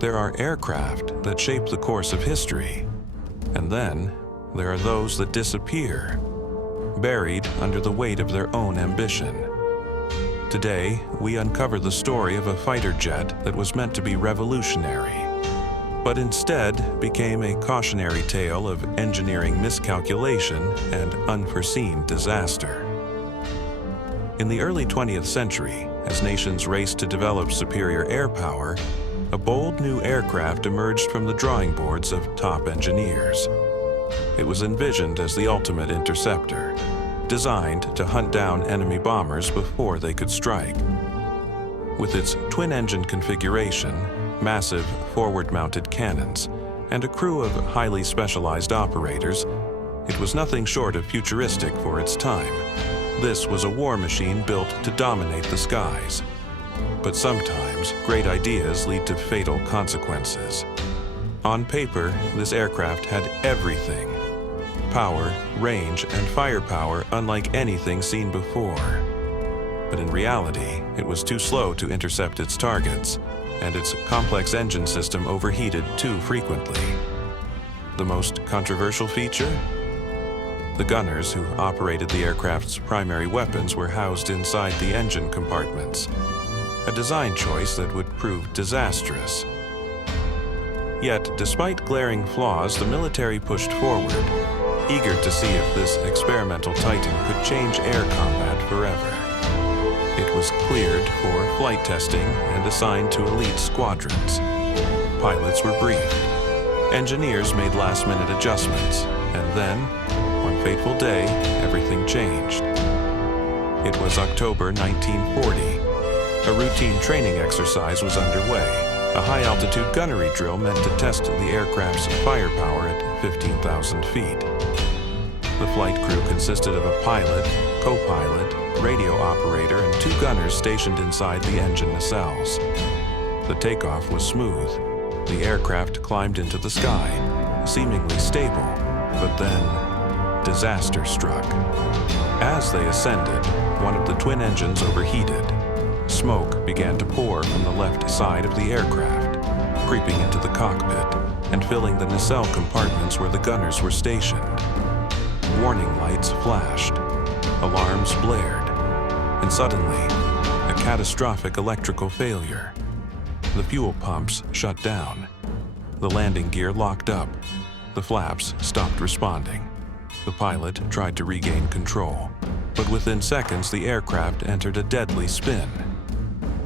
There are aircraft that shape the course of history, and then there are those that disappear, buried under the weight of their own ambition. Today, we uncover the story of a fighter jet that was meant to be revolutionary, but instead became a cautionary tale of engineering miscalculation and unforeseen disaster. In the early 20th century, as nations raced to develop superior air power, a bold new aircraft emerged from the drawing boards of top engineers. It was envisioned as the ultimate interceptor, designed to hunt down enemy bombers before they could strike. With its twin-engine configuration, massive forward-mounted cannons, and a crew of highly specialized operators, it was nothing short of futuristic for its time. This was a war machine built to dominate the skies. But sometimes, great ideas lead to fatal consequences. On paper, this aircraft had everything: power, range, and firepower unlike anything seen before. But in reality, it was too slow to intercept its targets, and its complex engine system overheated too frequently. The most controversial feature? The gunners who operated the aircraft's primary weapons were housed inside the engine compartments, a design choice that would prove disastrous. Yet, despite glaring flaws, the military pushed forward, eager to see if this experimental Titan could change air combat forever. It was cleared for flight testing and assigned to elite squadrons. Pilots were briefed. Engineers made last-minute adjustments, and then, one fateful day, everything changed. It was October 1940. A routine training exercise was underway, a high-altitude gunnery drill meant to test the aircraft's firepower at 15,000 feet. The flight crew consisted of a pilot, co-pilot, radio operator, and 2 gunners stationed inside the engine nacelles. The takeoff was smooth. The aircraft climbed into the sky, seemingly stable, but then disaster struck. As they ascended, one of the twin engines overheated. Smoke began to pour from the left side of the aircraft, creeping into the cockpit and filling the nacelle compartments where the gunners were stationed. Warning lights flashed, alarms blared, and suddenly, a catastrophic electrical failure. The fuel pumps shut down. The landing gear locked up. The flaps stopped responding. The pilot tried to regain control, but within seconds the aircraft entered a deadly spin.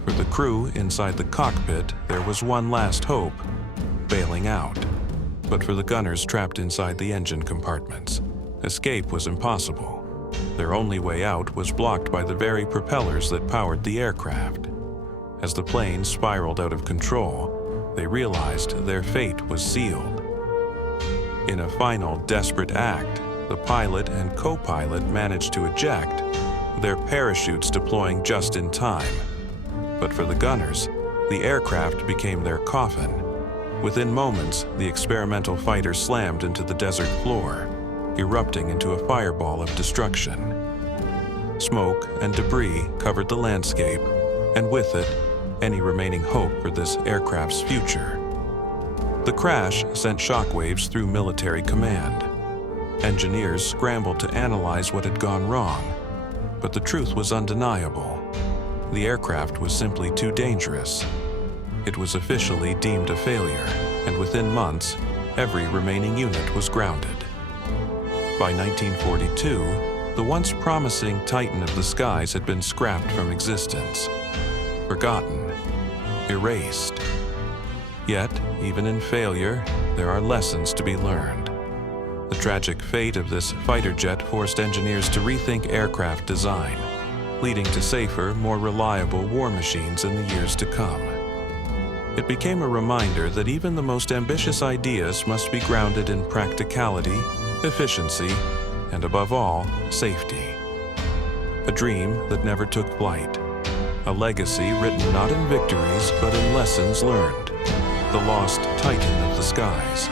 For the crew inside the cockpit, there was one last hope: bailing out. But for the gunners trapped inside the engine compartments, escape was impossible. Their only way out was blocked by the very propellers that powered the aircraft. As the plane spiraled out of control, they realized their fate was sealed. In a final desperate act, the pilot and co-pilot managed to eject, their parachutes deploying just in time. But for the gunners, the aircraft became their coffin. Within moments, the experimental fighter slammed into the desert floor, erupting into a fireball of destruction. Smoke and debris covered the landscape, and with it, any remaining hope for this aircraft's future. The crash sent shockwaves through military command. Engineers scrambled to analyze what had gone wrong, but the truth was undeniable. The aircraft was simply too dangerous. It was officially deemed a failure, and within months, every remaining unit was grounded. By 1942, the once promising Titan of the skies had been scrapped from existence, forgotten, erased. Yet, even in failure, there are lessons to be learned. The tragic fate of this fighter jet forced engineers to rethink aircraft design, leading to safer, more reliable war machines in the years to come. It became a reminder that even the most ambitious ideas must be grounded in practicality, efficiency, and above all, safety. A dream that never took flight. A legacy written not in victories, but in lessons learned. The lost Titan of the skies.